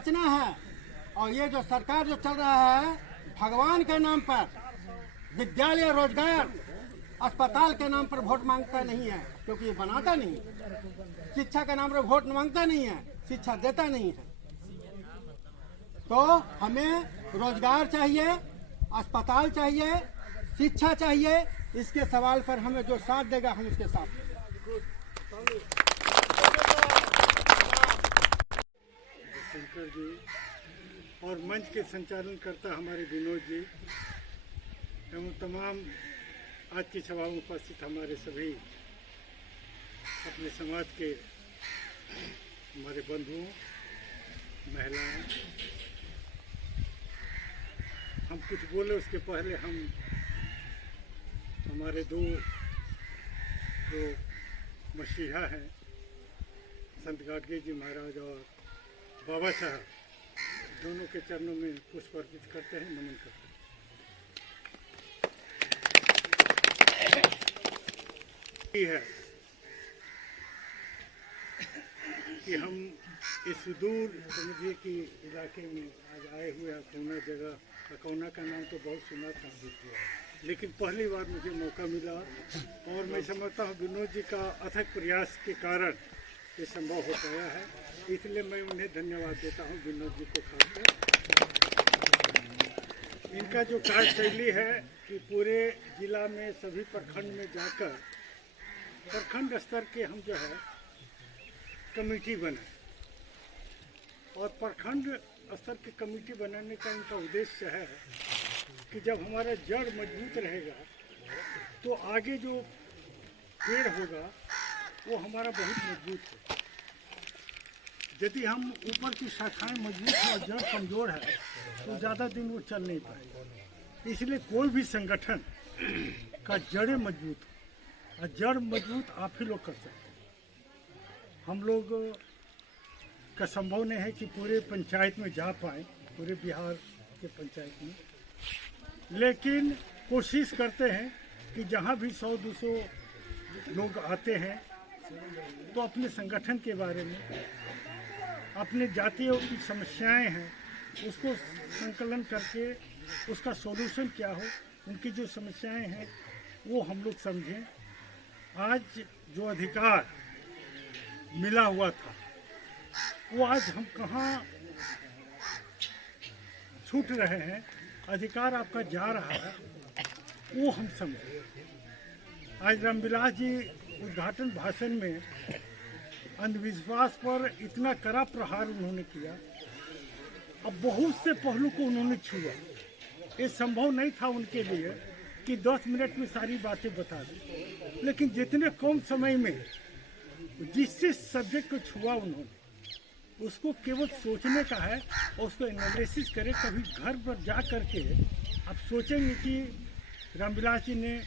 बचना है। और ये जो सरकार जो चल रहा है भगवान के नाम पर, विद्यालय, रोजगार, अस्पताल के नाम पर वोट मांगता नहीं है, क्योंकि ये बनाता नहीं। शिक्षा के नाम पर वोट मांगता नहीं है, शिक्षा देता नहीं है। तो हमें रोजगार चाहिए, अस्पताल चाहिए, शिक्षा चाहिए। इसके सवाल पर हमें जो साथ देगा हम उसके साथ शंकर जी और मंच के संचालन करता हमारे विनोद जी एवं तमाम आज की सभा में उपस्थित हमारे सभी अपने समाज के हमारे बंधुओं, महिलाएं, हम कुछ बोले उसके पहले हम हमारे दो जो मसीहा हैं, संत गाडगे जी महाराज और बाबा साहब, दोनों के चरणों में पुष्प अर्पित करते हैं, नमन करते हैं। है कि हम इस सुदूर समझिए कि इलाके में आज आए हुए अकौना जगह, अकौना का नाम तो बहुत सुना था, लेकिन पहली बार मुझे मौका मिला और मैं समझता हूँ विनोद जी का अथक प्रयास के कारण ये संभव हो पाया है, इसलिए मैं उन्हें धन्यवाद देता हूँ, विनोद जी को खासकर। इनका जो कार्यशैली है कि पूरे जिला में सभी प्रखंड में जाकर प्रखंड स्तर के हम जो है कमेटी बनाए, और प्रखंड स्तर की कमेटी बनाने का इनका उद्देश्य है कि जब हमारा जड़ मजबूत रहेगा तो आगे जो पेड़ होगा वो हमारा बहुत मजबूत है। यदि हम ऊपर की शाखाएं मजबूत हैं और जड़ कमज़ोर है तो ज़्यादा दिन वो चल नहीं पाएगा। इसलिए कोई भी संगठन का जड़ें मजबूत हो, और जड़ मजबूत आप ही लोग कर सकते हैं। हम लोग का संभव नहीं है कि पूरे पंचायत में जा पाएँ, पूरे बिहार के पंचायत में, लेकिन कोशिश करते हैं कि जहाँ भी 100-200 लोग आते हैं तो अपने संगठन के बारे में, अपने जातियों की समस्याएं हैं उसको संकलन करके उसका सॉल्यूशन क्या हो, उनकी जो समस्याएं हैं वो हम लोग समझें। आज जो अधिकार मिला हुआ था वो आज हम कहाँ छूट रहे हैं, अधिकार आपका जा रहा है, वो हम समझें। आज रामविलास जी उद्घाटन भाषण में अंधविश्वास पर इतना कड़ा प्रहार उन्होंने किया, अब बहुत से पहलू को उन्होंने छुआ। ये संभव नहीं था उनके लिए कि 10 मिनट में सारी बातें बता दें, लेकिन जितने कम समय में जिस सब्जेक्ट को छुआ उन्होंने, उसको केवल सोचने का है और उसको एनालिसिस करें। कभी घर पर जा कर के आप सोचेंगे कि रामविलास जी ने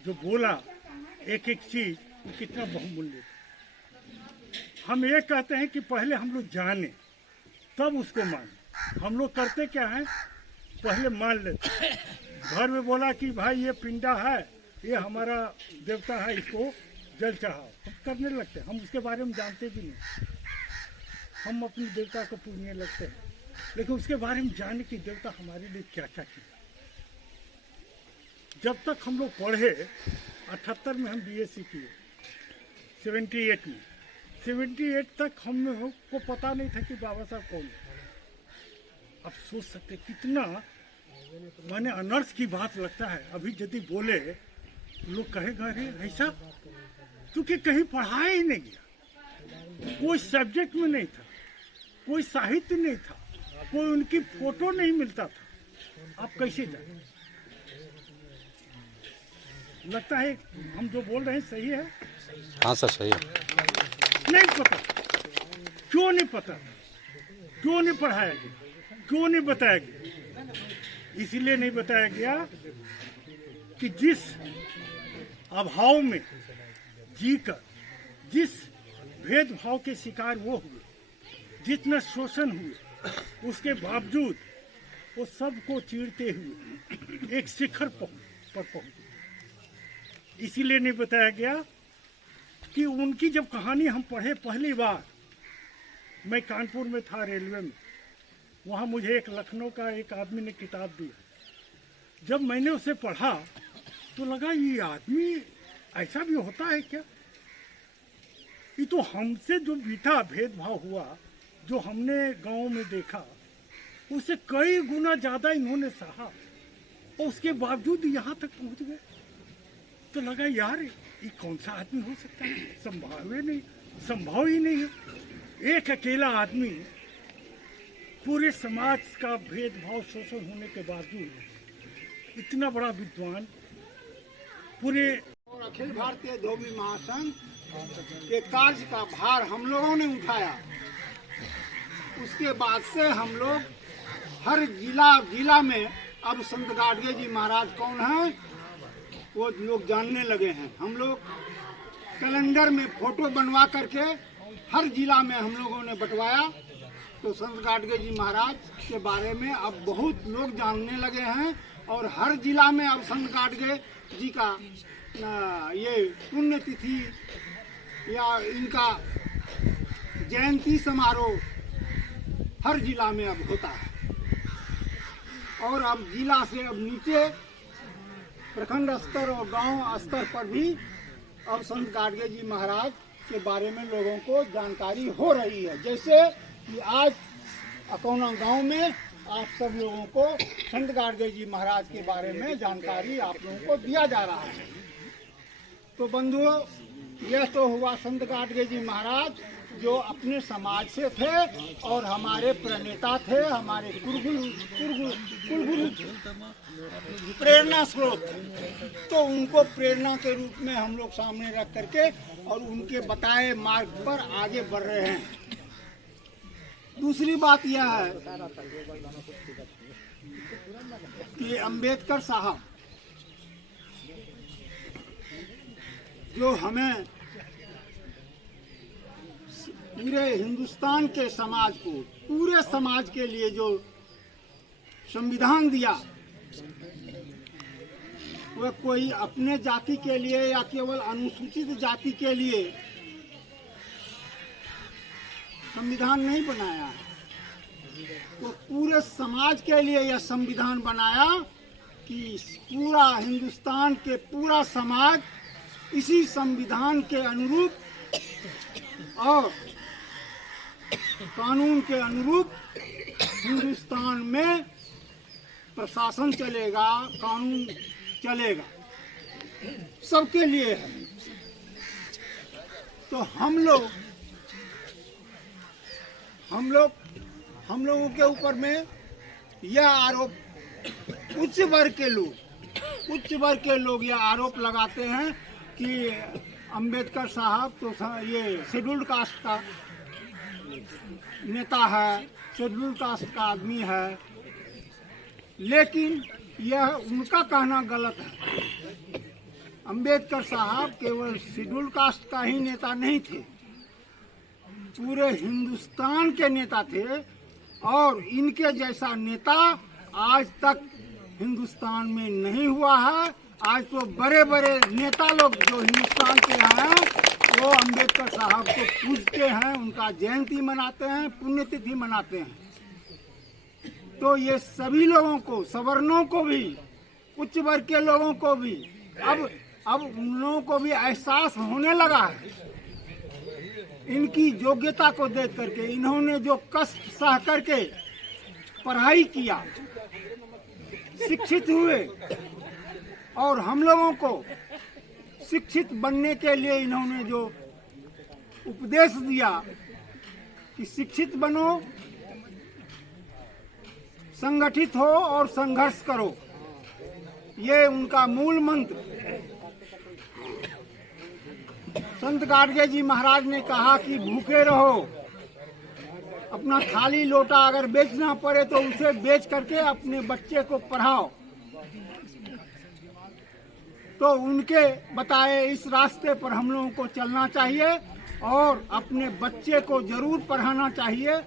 जो बोला एक एक चीज़ वो कितना बहुमूल्य था। हम ये कहते हैं कि पहले हम लोग जाने तब उसको माने। हम लोग करते क्या है, पहले मान लेते हैं। घर में बोला कि भाई ये पिंडा है, ये हमारा देवता है, इसको जल चढ़ाओ, हम करने लगते हैं। हम उसके बारे में जानते भी नहीं, हम अपने देवता को पूजने लगते हैं, लेकिन उसके बारे में जाने कि देवता हमारे लिए क्या क्या किया। जब तक हम लोग पढ़े, 78 में हम बीएससी किए, 78 में, 78 तक हम लोग को पता नहीं था कि बाबा साहब कौन है। अब सोच सकते कितना माने अनर्थ की बात लगता है। अभी यदि बोले लोग कहेगा अरे ऐसा, क्योंकि कहीं पढ़ाया ही नहीं गया, कोई सब्जेक्ट में नहीं था, कोई साहित्य नहीं था, कोई उनकी फोटो नहीं मिलता था। आप कैसे जाए? लगता है हम जो बोल रहे हैं सही है? हाँ सर सही है। नहीं पता, क्यों नहीं पता, क्यों नहीं पढ़ाया गया, क्यों नहीं बताया गया? इसीलिए नहीं बताया गया कि जिस अभाव में जीकर, जिस भेदभाव के शिकार वो हुए, जितना शोषण हुए, उसके बावजूद वो सबको चीरते हुए एक शिखर पर पहुंचे। इसीलिए नहीं बताया गया कि उनकी जब कहानी हम पढ़े पहली बार, मैं कानपुर में था रेलवे में, वहाँ मुझे एक लखनऊ का एक आदमी ने किताब दी। जब मैंने उसे पढ़ा तो लगा ये आदमी ऐसा भी होता है क्या? ये तो हमसे जो बीता भेदभाव हुआ, जो हमने गांव में देखा, उससे कई गुना ज़्यादा इन्होंने सहा और उसके बावजूद यहाँ तक पहुँच गए। तो लगा यार ये कौन सा आदमी हो सकता है? संभव ही नहीं है। एक अकेला आदमी पूरे समाज का भेदभाव शोषण होने के बावजूद इतना बड़ा विद्वान पूरे और अखिल भारतीय धोबी महासंघ के कार्य का भार हम लोगों ने उठाया। उसके बाद से हम लोग हर जिला में अब संत गाडगे जी महाराज कौन है वो लोग जानने लगे हैं। हम लोग कैलेंडर में फोटो बनवा करके हर जिला में हम लोगों ने बंटवाया, तो संत गाडगे जी महाराज के बारे में अब बहुत लोग जानने लगे हैं। और हर जिला में अब संत गाडगे जी का ये पुण्यतिथि या इनका जयंती समारोह हर जिला में अब होता है। और अब जिला से अब नीचे प्रखंड स्तर और गांव स्तर पर भी अब संत गाडगे जी महाराज के बारे में लोगों को जानकारी हो रही है। जैसे कि आज अकौना गांव में आप सब लोगों को संत गाडगे जी महाराज के बारे में जानकारी आप लोगों को दिया जा रहा है। तो बंधुओं, यह तो हुआ संत गाडगे जी महाराज जो अपने समाज से थे और हमारे प्रणेता थे, हमारे कुलगुरु प्रेरणा स्रोत थे। तो उनको प्रेरणा के रूप में हम लोग सामने रख करके और उनके बताए मार्ग पर आगे बढ़ रहे हैं। दूसरी बात यह है कि अंबेडकर साहब जो हमें पूरे हिंदुस्तान के समाज को, पूरे समाज के लिए जो संविधान दिया, वह कोई अपने जाति के लिए या केवल अनुसूचित जाति के लिए संविधान नहीं बनाया, वो पूरे समाज के लिए यह संविधान बनाया कि पूरा हिंदुस्तान के पूरा समाज इसी संविधान के अनुरूप और कानून के अनुरूप हिंदुस्तान में प्रशासन चलेगा, कानून चलेगा, सबके लिए है। तो हम लोगों के ऊपर में यह आरोप उच्च वर्ग के लोग यह आरोप लगाते हैं कि अंबेडकर साहब तो ये शेड्यूल्ड कास्ट का नेता है, शेड्यूल्ड कास्ट का आदमी है, लेकिन यह उनका कहना गलत है। अंबेडकर साहब केवल शेड्यूल्ड कास्ट का ही नेता नहीं थे, पूरे हिंदुस्तान के नेता थे। और इनके जैसा नेता आज तक हिंदुस्तान में नहीं हुआ है। आज तो बड़े बड़े नेता लोग जो हिंदुस्तान के हैं वो अंबेडकर साहब को पूजते हैं, उनका जयंती मनाते हैं, पुण्यतिथि मनाते हैं। तो ये सभी लोगों को, सवर्णों को भी, उच्च वर्ग के लोगों को भी अब उन लोगों को भी एहसास होने लगा है इनकी योग्यता को देख करके। इन्होंने जो कष्ट सह करके पढ़ाई किया, शिक्षित हुए और हम लोगों को शिक्षित बनने के लिए इन्होंने जो उपदेश दिया कि शिक्षित बनो, संगठित हो और संघर्ष करो, ये उनका मूल मंत्र। संत गाडगे जी महाराज ने कहा कि भूखे रहो, अपना थाली लोटा अगर बेचना पड़े तो उसे बेच करके अपने बच्चे को पढ़ाओ। तो उनके बताए इस रास्ते पर हम लोगों को चलना चाहिए और अपने बच्चे को जरूर पढ़ाना चाहिए,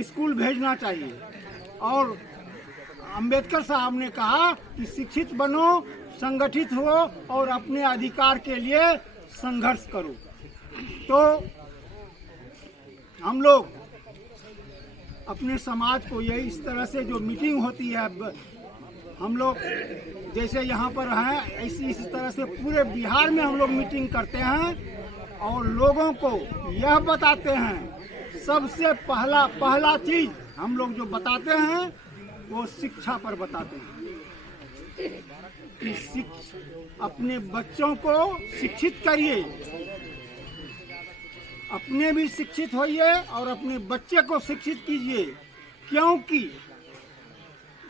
स्कूल भेजना चाहिए। और अंबेडकर साहब ने कहा कि शिक्षित बनो, संगठित हो और अपने अधिकार के लिए संघर्ष करो। तो हम लोग अपने समाज को ये इस तरह से जो मीटिंग होती है हम लोग जैसे यहाँ पर हैं इस तरह से पूरे बिहार में हम लोग मीटिंग करते हैं और लोगों को यह बताते हैं सबसे पहला चीज हम लोग जो बताते हैं वो शिक्षा पर बताते हैं कि अपने बच्चों को शिक्षित करिए, अपने भी शिक्षित होइए और अपने बच्चे को शिक्षित कीजिए, क्योंकि